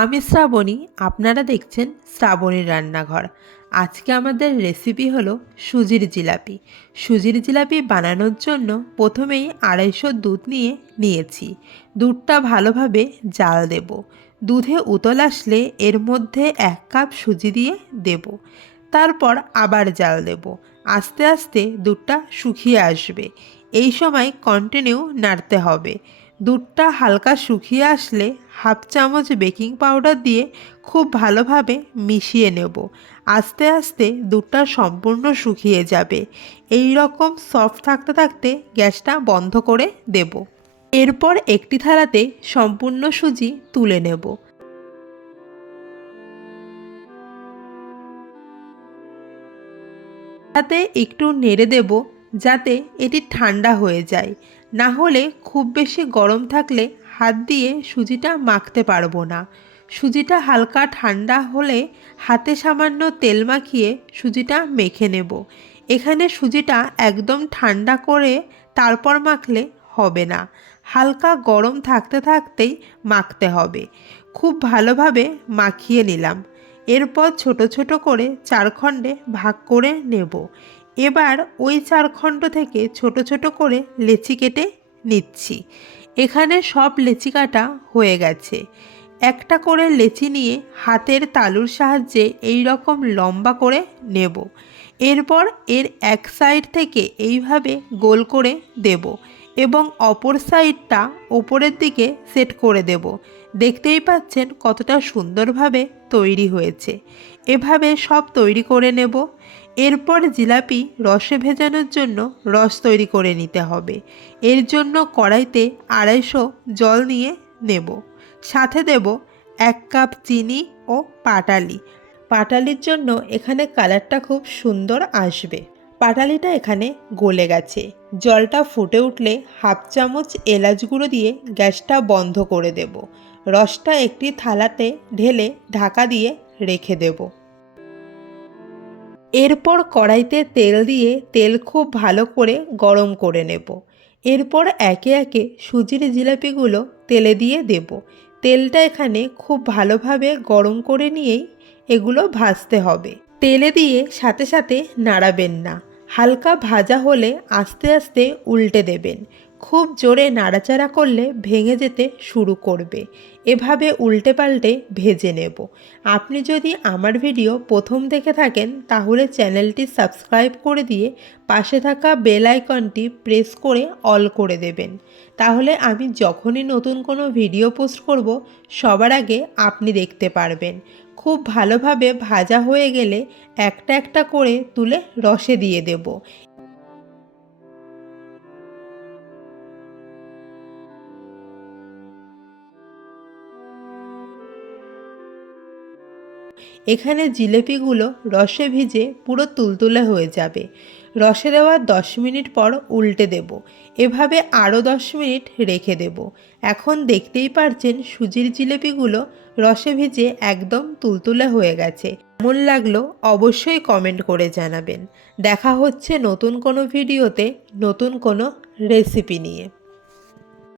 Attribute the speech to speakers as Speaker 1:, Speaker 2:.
Speaker 1: আমি শ্রাবণী, আপনারা দেখছেন শ্রাবণীর রান্নাঘর। আজকে আমাদের রেসিপি হলো সুজির জিলাপি। সুজির জিলাপি বানানোর জন্য প্রথমেই আড়াইশো দুধ নিয়ে নিয়েছি। দুধটা ভালোভাবে জাল দেব। দুধে উতল আসলে এর মধ্যে এক কাপ সুজি দিয়ে দেব। তারপর আবার জাল দেব। আস্তে আস্তে দুধটা শুকিয়ে আসবে। এই সময় কন্টিনিউ নাড়তে হবে। দুধটা হালকা শুকিয়ে আসলে হাফ চামচ বেকিং পাউডার দিয়ে খুব ভালোভাবে মিশিয়ে নেব। আস্তে আস্তে দুধটা সম্পূর্ণ শুকিয়ে যাবে। এই রকম সফট থাকতে থাকতে গ্যাসটা বন্ধ করে দেব। এরপর একটি থালাতে সম্পূর্ণ সুজি তুলে নেব। তাতে একটু নেড়ে দেব যাতে এটি ঠান্ডা হয়ে যায়। না হলে খুব বেশি গরম থাকলে হাত দিয়ে সুজিটা মাখতে পারব না। সুজিটা হালকা ঠান্ডা হলে হাতে সামান্য তেল মাখিয়ে সুজিটা মেখে নেব। এখানে সুজিটা একদম ঠান্ডা করে তারপর মাখলে হবে না। হালকা গরম থাকতে থাকতেই মাখতে হবে। খুব ভালোভাবে মাখিয়ে নিলাম। এরপর ছোট ছোট করে চার খণ্ডে ভাগ করে নেব। এবার ওই চার খণ্ড থেকে ছোট ছোট করে লেচি কেটে নিচ্ছি। এখানে সব লেচি কাটা হয়ে গেছে। একটা করে লেচি নিয়ে হাতের তালুর সাহায্যে এই রকম লম্বা করে নেব। এরপর এর এক সাইড থেকে এইভাবে গোল করে দেব। এবং অপর সাইডটা ওপরের দিকে সেট করে দেব। দেখতেই পাচ্ছেন কতটা সুন্দরভাবে তৈরি হয়েছে। এভাবে সব তৈরি করে নেব। এরপর জিলাপি রসে ভেজানোর জন্য রস তৈরি করে নিতে হবে। এর জন্য কড়াইতে আড়াইশো জল নিয়ে নেব। সাথে দেব এক কাপ চিনি ও পাটালি। পাটালির জন্য এখানে কালারটা খুব সুন্দর আসবে। পাটালিটা এখানে গলে গেছে। জলটা ফুটে উঠলে হাফ চামচ এলাচ গুঁড়ো দিয়ে গ্যাসটা বন্ধ করে দেব। রসটা একটি থালাতে ঢেলে ঢাকা দিয়ে রেখে দেবো। এরপর কড়াইতে তেল দিয়ে তেল খুব ভালো করে গরম করে নেব। এরপর একে একে সুজির জিলাপিগুলো তেলে দিয়ে দেব। তেলটা এখানে খুব ভালোভাবে গরম করে নিয়েই এগুলো ভাজতে হবে। তেলে দিয়ে সাথে সাথে নাড়াবেন না। হালকা ভাজা হলে আস্তে আস্তে উল্টে দেবেন। খুব জোরে নাড়াচাড়া করলে ভেঙে যেতে শুরু করবে। এভাবে উল্টে পাল্টে ভেজে নেব। আপনি যদি আমার ভিডিও প্রথম দেখে থাকেন, তাহলে চ্যানেলটি সাবস্ক্রাইব করে দিয়ে পাশে থাকা বেল আইকনটি প্রেস করে অল করে দেবেন। তাহলে আমি যখনই নতুন কোনো ভিডিও পোস্ট করব, সবার আগে আপনি দেখতে পারবেন। খুব ভালোভাবে ভাজা হয়ে গেলে একটা একটা করে তুলে রসে দিয়ে দেব। এখানে জিলেপিগুলো রসে ভিজে পুরো তুলতুলে হয়ে যাবে। রসে দেওয়ার দশ মিনিট পর উল্টে দেব। এভাবে আরও দশ মিনিট রেখে দেব। এখন দেখতেই পারছেন সুজির জিলেপিগুলো রসে ভিজে একদম তুলতুলে হয়ে গেছে। কেমন লাগল অবশ্যই কমেন্ট করে জানাবেন। দেখা হচ্ছে নতুন কোনো ভিডিওতে নতুন কোনো রেসিপি নিয়ে।